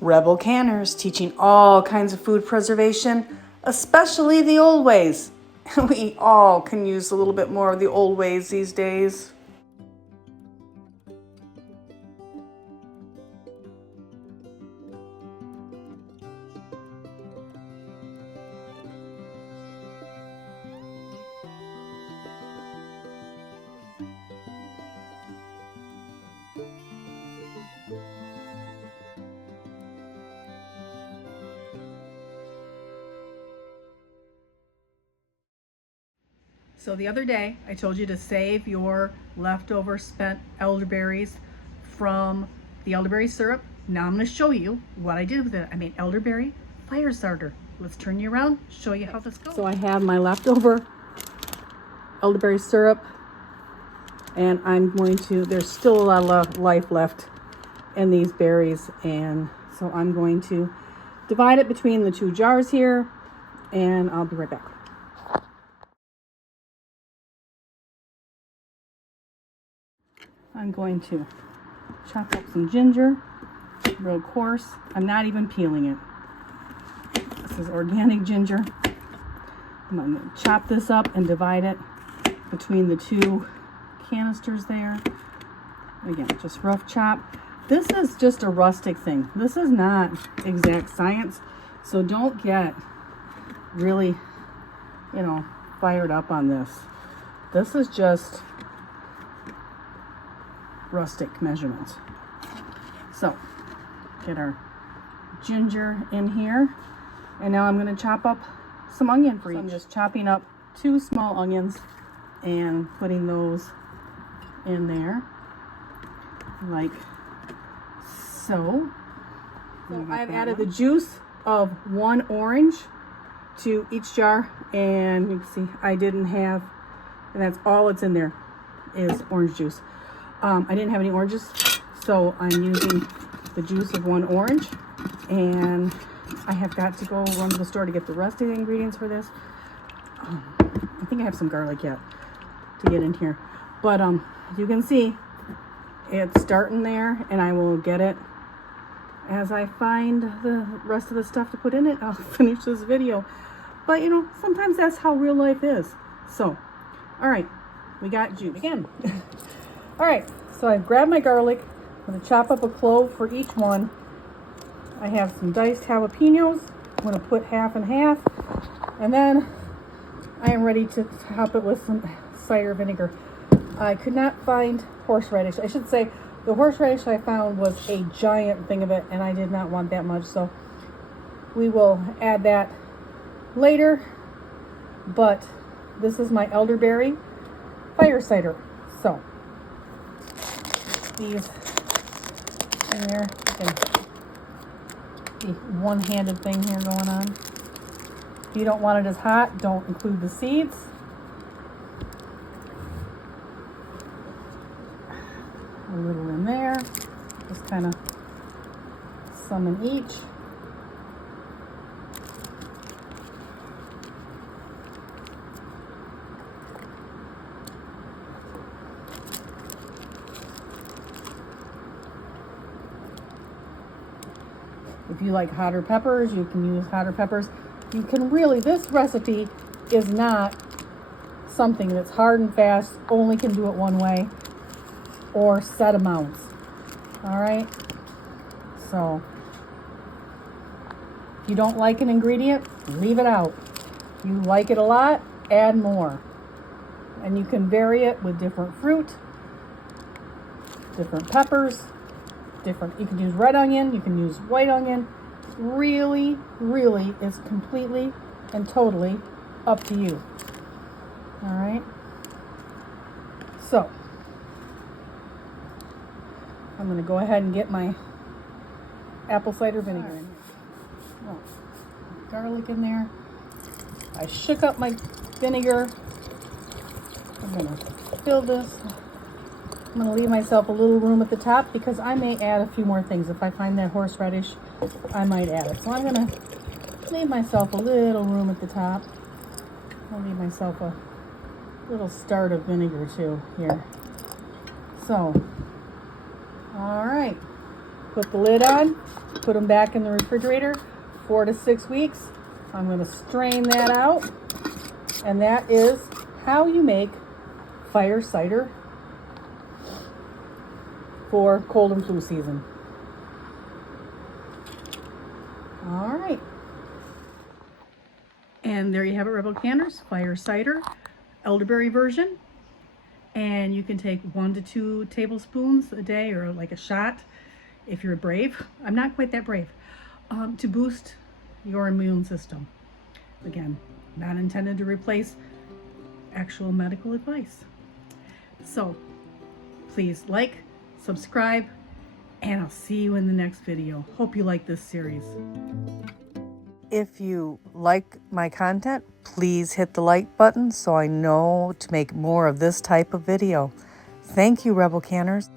Rebel Canners, teaching all kinds of food preservation, especially the old ways. We all can use a little bit more of the old ways these days. So the other day, I told you to save your leftover spent elderberries from the elderberry syrup. Now I'm going to show you what I did with it. I made elderberry fire cider. Let's turn you around, show you how this goes. So I have my leftover elderberry syrup, and I'm going to, there's still a lot of life left in these berries, and so I'm going to divide it between the two jars here, and I'll be right back. I'm going to chop up some ginger, real coarse. I'm not even peeling it. This is organic ginger. I'm going to chop this up and divide it between the two canisters there. Again, just rough chop. This is just a rustic thing. This is not exact science, so don't get really, fired up on this. This is just rustic measurements. So get our ginger in here, and now I'm going to chop up some onion for each. So I'm just chopping up 2 small onions and putting those in there like so. So I've added the juice of 1 orange to each jar, and you can see I didn't have, and that's all it's in there is orange juice. I didn't have any oranges, so I'm using the juice of 1 orange, and I have got to go run to the store to get the rest of the ingredients for this. I think I have some garlic yet to get in here, but you can see it's starting there, and I will get it as I find the rest of the stuff to put in it. I'll finish this video, but sometimes that's how real life is. So, all right, we got juice again. All right, so I grabbed my garlic. I'm going to chop up a clove for each one. I have some diced jalapenos. I'm going to put half and half. And then I am ready to top it with some cider vinegar. I could not find horseradish. I should say the horseradish I found was a giant thing of it, and I did not want that much. So we will add that later. But this is my elderberry fire cider. So these in there, the one-handed thing here going on. If you don't want it as hot, don't include the seeds. A little in there, just kind of some in each. If you like hotter peppers, you can use hotter peppers. You can really, this recipe is not something that's hard and fast, only can do it one way, or set amounts. All right? So, if you don't like an ingredient, leave it out. If you like it a lot, add more. And you can vary it with different fruit, different peppers, you can use red onion, you can use white onion. Really, really is completely and totally up to you. All right. So I'm going to go ahead and get my apple cider vinegar in. Oh, garlic in there. I shook up my vinegar. I'm going to fill this. I'm going to leave myself a little room at the top because I may add a few more things. If I find that horseradish, I might add it. So I'm going to leave myself a little room at the top. I'll leave myself a little start of vinegar too here. So, all right, put the lid on, put them back in the refrigerator, 4 to 6 weeks. I'm going to strain that out, and that is how you make fire cider for cold and flu season. All right. And there you have it, Rebel Canners, fire cider, elderberry version. And you can take 1 to 2 tablespoons a day, or like a shot if you're brave. I'm not quite that brave. To boost your immune system. Again, not intended to replace actual medical advice. So please like, subscribe, and I'll see you in the next video. Hope you like this series. If you like my content, please hit the like button so I know to make more of this type of video. Thank you, Rebel Canners.